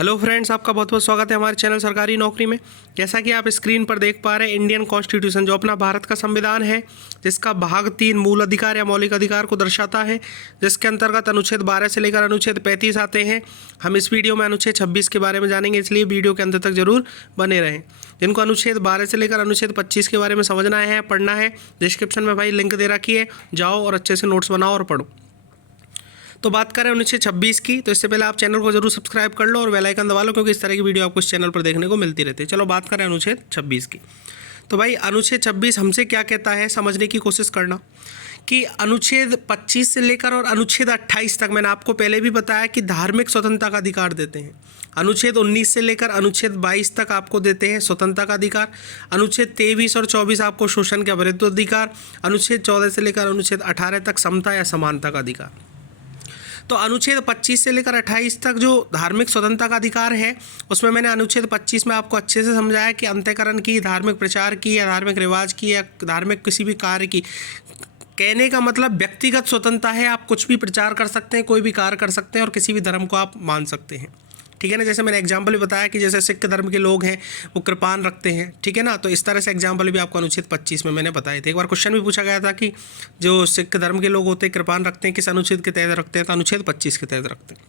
Hello friends, आपका बहुत बहुत स्वागत है हमारे चैनल सरकारी नौकरी में। जैसा कि आप स्क्रीन पर देख पा रहे हैं, इंडियन कॉन्स्टिट्यूशन जो अपना भारत का संविधान है, जिसका भाग 3 मूल अधिकार या मौलिक अधिकार को दर्शाता है, जिसके अंतर्गत अनुच्छेद 12 से लेकर अनुच्छेद 35 आते हैं। हम इस वीडियो में अनुच्छेद 26 के बारे में जानेंगे, इसलिए वीडियो के अंत तक जरूर बने रहें। जिनको अनुच्छेद 12 से लेकर अनुच्छेद 25 के बारे में समझना है, पढ़ना है, डिस्क्रिप्शन में भाई लिंक दे रखी है, जाओ और अच्छे से नोट्स बनाओ और पढ़ो। तो बात करें अनुच्छेद 26 की, तो इससे पहले आप चैनल को जरूर सब्सक्राइब कर लो और बेल आइकन दबा लो, क्योंकि इस तरह की वीडियो आपको इस चैनल पर देखने को मिलती रहती है। चलो बात करें अनुच्छेद 26 की। तो भाई अनुच्छेद 26 हमसे क्या कहता है, समझने की कोशिश करना कि अनुच्छेद 25 से लेकर और अनुच्छेद 28 तक मैंने आपको पहले भी बताया कि धार्मिक स्वतंत्रता का अधिकार देते हैं। अनुच्छेद 19 से लेकर अनुच्छेद 22 तक आपको देते हैं स्वतंत्रता का अधिकार। अनुच्छेद 23 और 24 आपको शोषण के विरुद्ध अधिकार। अनुच्छेद 14 से लेकर अनुच्छेद 18 तक समता या समानता का अधिकार। तो अनुच्छेद 25 से लेकर 28 तक जो धार्मिक स्वतंत्रता का अधिकार है, उसमें मैंने अनुच्छेद 25 में आपको अच्छे से समझाया कि अंतःकरण की, धार्मिक प्रचार की या धार्मिक रिवाज की या धार्मिक किसी भी कार्य की, कहने का मतलब व्यक्तिगत स्वतंत्रता है। आप कुछ भी प्रचार कर सकते हैं, कोई भी कार्य कर सकते हैं और किसी भी धर्म को आप मान सकते हैं, ठीक है ना। जैसे मैंने एग्जाम्पल भी बताया कि जैसे सिख धर्म के लोग हैं वो कृपान रखते हैं, ठीक है ना। तो इस तरह से एग्जाम्पल भी आपको अनुच्छेद 25 में मैंने बताए थे। एक बार क्वेश्चन भी पूछा गया था कि जो सिख धर्म के लोग होते हैं कृपान रखते हैं, किस अनुच्छेद के तहत रखते हैं, तो अनुच्छेद 25 के तहत रखते हैं।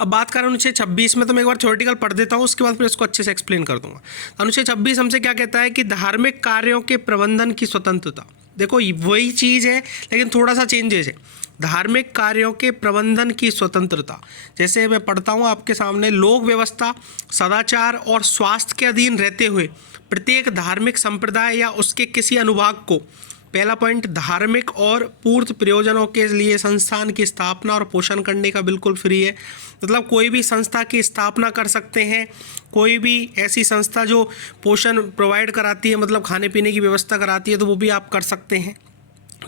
अब बात करें अनुच्छेद 26 में, तो मैं एक बार थ्योरेटिकल पढ़ देता हूँ, उसके बाद फिर इसको अच्छे से एक्सप्लेन कर दूंगा। अनुच्छेद 26 हमसे क्या कहता है कि धार्मिक कार्यों के प्रबंधन की स्वतंत्रता। देखो वही चीज़ है लेकिन थोड़ा सा चेंजेस है। धार्मिक कार्यों के प्रबंधन की स्वतंत्रता, जैसे मैं पढ़ता हूँ आपके सामने, लोक व्यवस्था, सदाचार और स्वास्थ्य के अधीन रहते हुए प्रत्येक धार्मिक संप्रदाय या उसके किसी अनुभाग को, पहला पॉइंट, धार्मिक और पूर्त प्रयोजनों के लिए संस्थान की स्थापना और पोषण करने का बिल्कुल फ्री है। मतलब कोई भी संस्था की स्थापना कर सकते हैं, कोई भी ऐसी संस्था जो पोषण प्रोवाइड कराती है, मतलब खाने पीने की व्यवस्था कराती है, तो वो भी आप कर सकते हैं,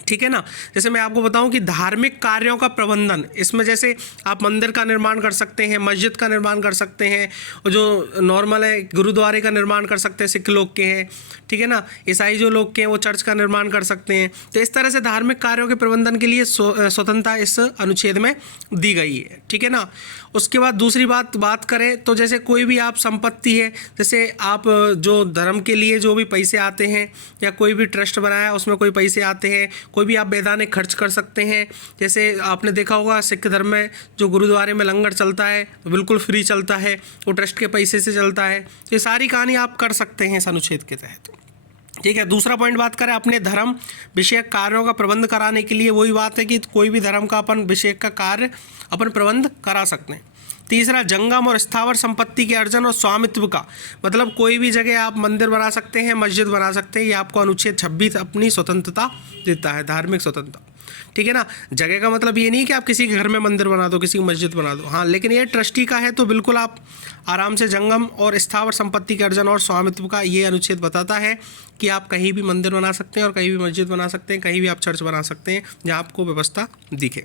ठीक है ना। जैसे मैं आपको बताऊं कि धार्मिक कार्यों का प्रबंधन, इसमें जैसे आप मंदिर का निर्माण कर सकते हैं, मस्जिद का निर्माण कर सकते हैं, और जो नॉर्मल है गुरुद्वारे का निर्माण कर सकते हैं, सिख लोग के हैं, ठीक है ना। ईसाई जो लोग के हैं वो चर्च का निर्माण कर सकते हैं। तो इस तरह से धार्मिक कार्यों के प्रबंधन के लिए स्वतंत्रता इस अनुच्छेद में दी गई है, ठीक है ना। उसके बाद दूसरी बात करें तो जैसे कोई भी आप संपत्ति है, जैसे आप जो धर्म के लिए जो भी पैसे आते हैं या कोई भी ट्रस्ट बनाया उसमें कोई पैसे आते हैं, कोई भी आप वैधानिक खर्च कर सकते हैं। जैसे आपने देखा होगा सिख धर्म में जो गुरुद्वारे में लंगर चलता है तो बिल्कुल फ्री चलता है, वो ट्रस्ट के पैसे से चलता है। तो ये सारी कहानी आप कर सकते हैं इस अनुच्छेद के तहत, ठीक है। दूसरा पॉइंट बात करें अपने धर्म विषयक कार्यों का प्रबंध कराने के लिए, वही बात है कि कोई भी धर्म का अपन विषयक का कार्य अपन प्रबंध करा सकते हैं। तीसरा, जंगम और स्थावर संपत्ति के अर्जन और स्वामित्व का, मतलब कोई भी जगह आप मंदिर बना सकते हैं, मस्जिद बना सकते हैं। ये आपको अनुच्छेद 26 अपनी स्वतंत्रता देता है, धार्मिक स्वतंत्रता, ठीक है ना। जगह का मतलब ये नहीं कि आप किसी के घर में मंदिर बना दो, किसी की मस्जिद बना दो, हाँ, लेकिन ये ट्रस्टी का है तो बिल्कुल आप आराम से जंगम और स्थावर संपत्ति के अर्जन और स्वामित्व का ये अनुच्छेद बताता है कि आप कहीं भी मंदिर बना सकते हैं और कहीं भी मस्जिद बना सकते हैं, कहीं भी आप चर्च बना सकते हैं जहाँ आपको व्यवस्था दिखे।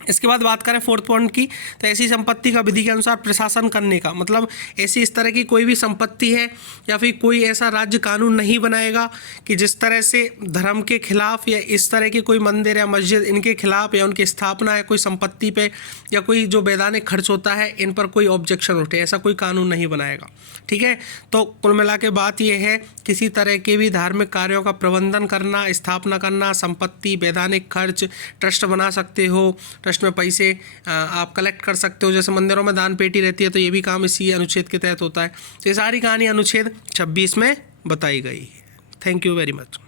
इसके बाद बात करें फोर्थ पॉइंट की, तो ऐसी संपत्ति का विधि के अनुसार प्रशासन करने का, मतलब ऐसी इस तरह की कोई भी संपत्ति है या फिर कोई ऐसा राज्य कानून नहीं बनाएगा कि जिस तरह से धर्म के खिलाफ या इस तरह की कोई मंदिर या मस्जिद इनके खिलाफ या उनकी स्थापना या कोई संपत्ति पे या कोई जो वैधानिक खर्च होता है इन पर कोई ऑब्जेक्शन उठे, ऐसा कोई कानून नहीं बनाएगा, ठीक है। तो कुल मिला के बात यह है, किसी तरह के भी धार्मिक कार्यों का प्रबंधन करना, स्थापना करना, संपत्ति, वैधानिक खर्च, ट्रस्ट बना सकते हो, ट्रस्ट में पैसे आप कलेक्ट कर सकते हो, जैसे मंदिरों में दान पेटी रहती है, तो ये भी काम इसी अनुच्छेद के तहत होता है। तो ये सारी कहानी अनुच्छेद 26 में बताई गई है। Thank you very much.